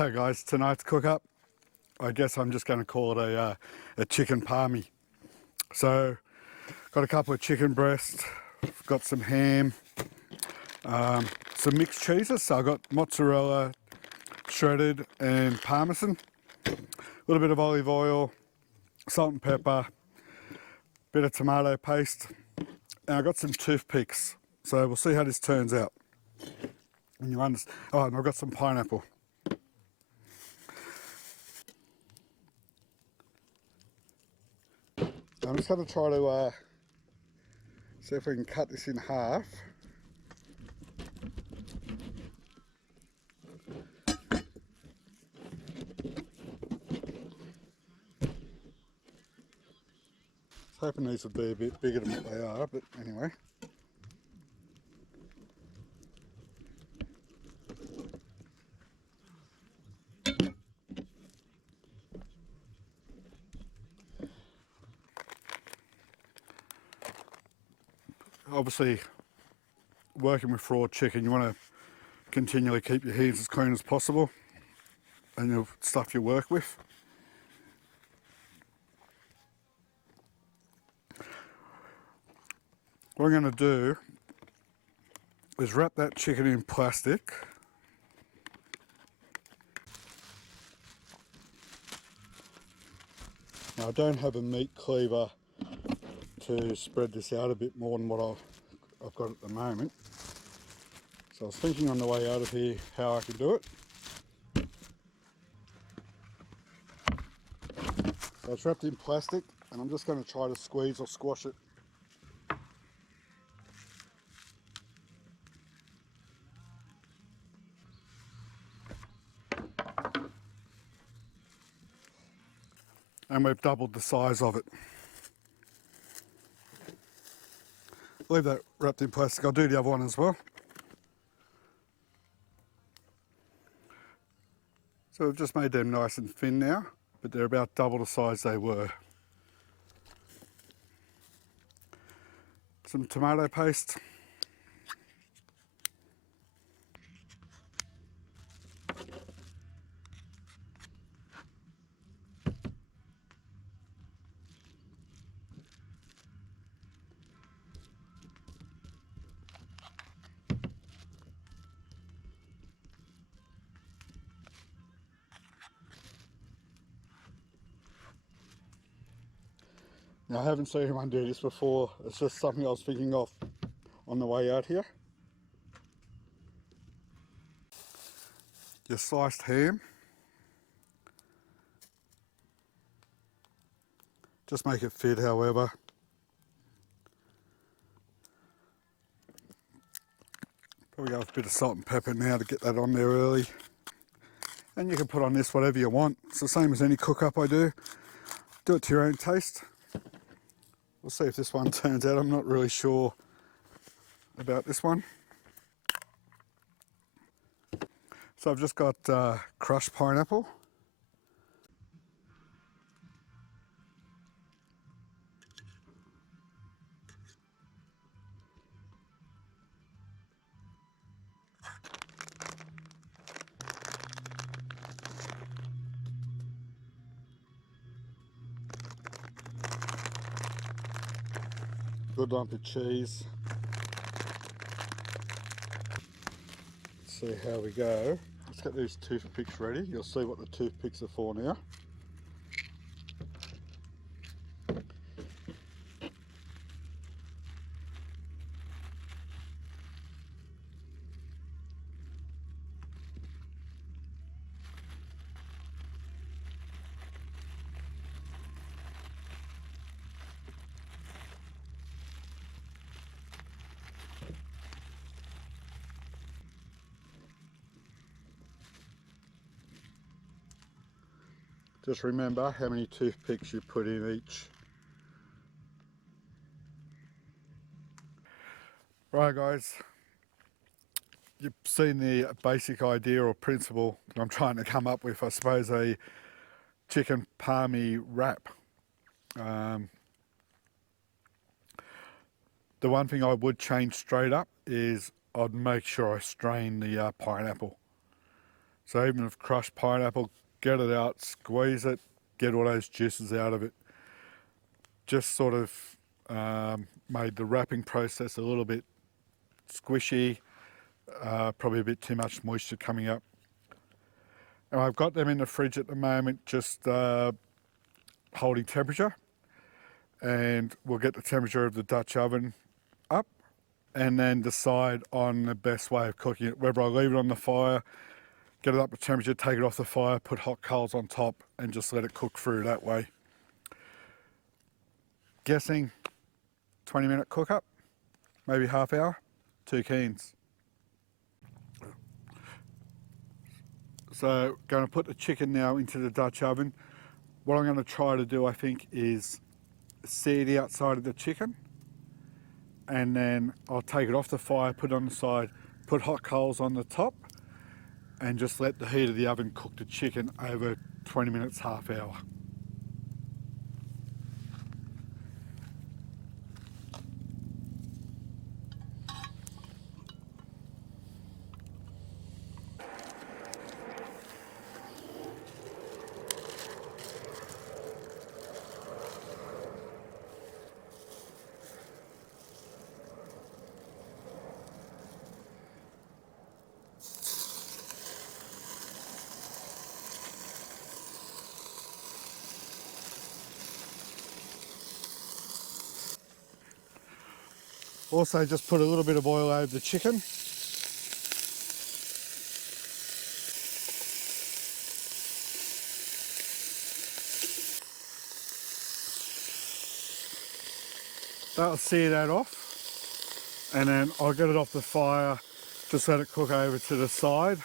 Right guys, tonight's cook up, I guess I'm just going to call it a chicken parmy. So got a couple of chicken breasts, got some ham, some mixed cheeses. So I got mozzarella shredded and parmesan, a little bit of olive oil, salt and pepper, bit of tomato paste, and I got some toothpicks. So we'll see how this turns out. And you understand. Oh, and I've got some pineapple. I'm just going to try to see if we can cut this in half. I was hoping these would be a bit bigger than what they are, but anyway. Obviously, working with raw chicken, you want to continually keep your hands as clean as possible and the stuff you work with. What I'm going to do is wrap that chicken in plastic. Now, I don't have a meat cleaver to spread this out a bit more than what I've got at the moment. So I was thinking on the way out of here how I could do it. So it's wrapped in plastic and I'm just going to try to squeeze or squash it. And we've doubled the size of it. Leave that wrapped in plastic. I'll do the other one as well. So we've just made them nice and thin now, but they're about double the size they were. Some tomato paste. Now, I haven't seen anyone do this before. It's just something I was thinking of on the way out here. Your sliced ham. Just make it fit, however. Probably go with a bit of salt and pepper now to get that on there early. And you can put on this whatever you want. It's the same as any cook up I do. Do it to your own taste. We'll see if this one turns out. I'm not really sure about this one. So I've just got crushed pineapple. Good lump of cheese. Let's see how we go. Let's get these toothpicks ready. You'll see what the toothpicks are for now. Just remember how many toothpicks you put in each. Right guys, you've seen the basic idea or principle that I'm trying to come up with. I suppose a chicken parmy wrap. The one thing I would change straight up is I'd make sure I strain the pineapple. So even if crushed pineapple, get it out, squeeze it, get all those juices out of it. Just sort of made the wrapping process a little bit squishy, probably a bit too much moisture coming up. And I've got them in the fridge at the moment, just holding temperature, and we'll get the temperature of the Dutch oven up and then decide on the best way of cooking it, whether I leave it on the fire, get it up to temperature, take it off the fire, put hot coals on top and just let it cook through that way. Guessing 20-minute cook up, maybe half hour, 2 keens. So going to put the chicken now into the Dutch oven. What I'm going to try to do, I think, is sear the outside of the chicken, and then I'll take it off the fire, put it on the side, put hot coals on the top, and just let the heat of the oven cook the chicken over 20 minutes, half hour. Also just put a little bit of oil over the chicken. That'll sear that off, and then I'll get it off the fire, just let it cook over to the side.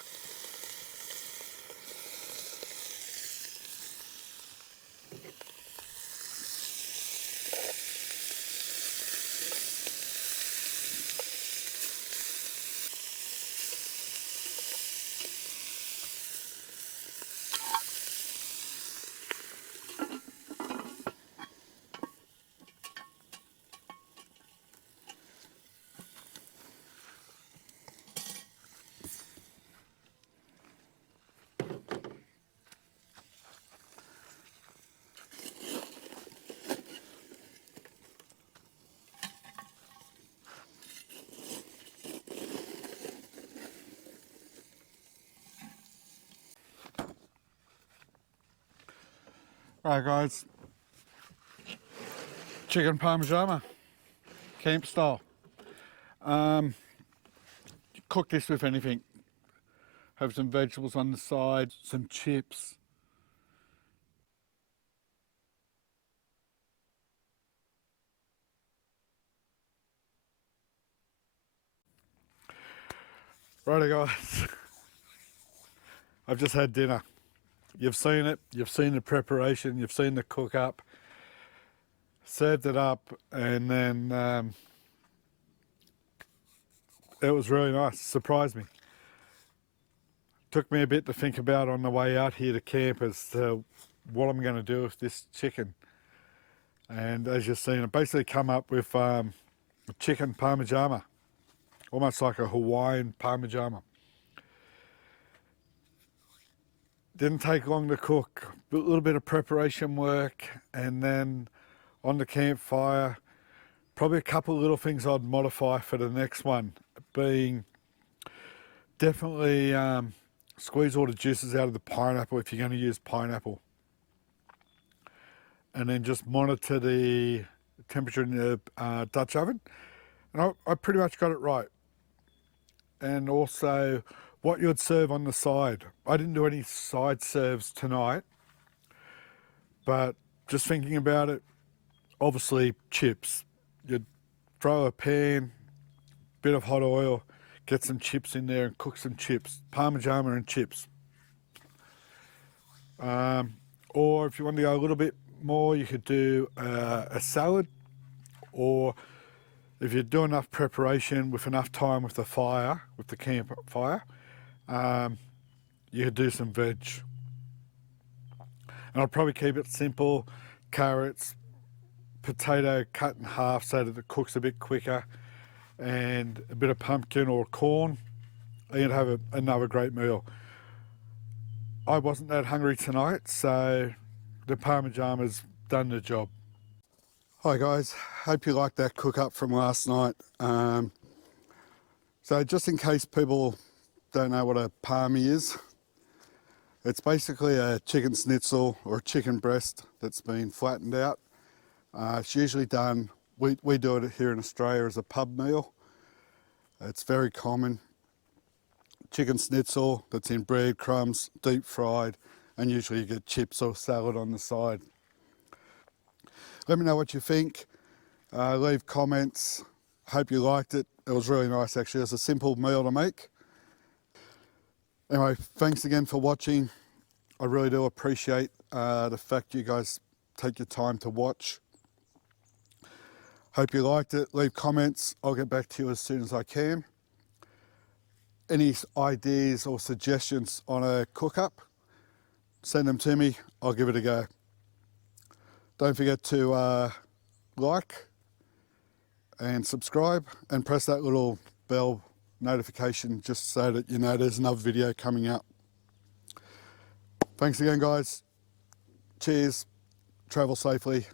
Right guys, chicken parmigiana, camp style. Cook this with anything. Have some vegetables on the side, some chips. Righty guys, I've just had dinner. You've seen it, you've seen the preparation, you've seen the cook up. Served it up, and then it was really nice, surprised me. Took me a bit to think about on the way out here to camp as to what I'm going to do with this chicken. And as you've seen, I basically come up with chicken parmigiana, almost like a Hawaiian parmigiana. Didn't take long to cook, a little bit of preparation work, and then on the campfire, probably a couple of little things I'd modify for the next one, being definitely squeeze all the juices out of the pineapple if you're going to use pineapple. And then just monitor the temperature in the Dutch oven. And I pretty much got it right. And also what you'd serve on the side. I didn't do any side serves tonight, but just thinking about it, obviously chips. You'd throw a pan, bit of hot oil, get some chips in there and cook some chips, parmigiana and chips. Or if you want to go a little bit more, you could do a salad, or if you do enough preparation with enough time with the fire, with the campfire, you could do some veg. And I'll probably keep it simple: carrots, potato cut in half so that it cooks a bit quicker, and a bit of pumpkin or corn, and you'd have another great meal. I wasn't that hungry tonight, so the Parmigiana's done the job. Hi guys, hope you liked that cook up from last night. So just in case people don't know what a parmi is, it's basically a chicken schnitzel or a chicken breast that's been flattened out. It's usually done, we do it here in Australia as a pub meal. It's very common. Chicken schnitzel that's in breadcrumbs, deep fried, and usually you get chips or salad on the side. Let me know what you think. Leave comments. Hope you liked it. It was really nice actually. It was a simple meal to make. Anyway, thanks again for watching. I really do appreciate the fact you guys take your time to watch. Hope you liked it. Leave comments. I'll get back to you as soon as I can. Any ideas or suggestions on a cook up, send them to me. I'll give it a go. Don't forget to like and subscribe and press that little bell notification just so that you know there's another video coming out. Thanks again guys. Cheers. Travel safely.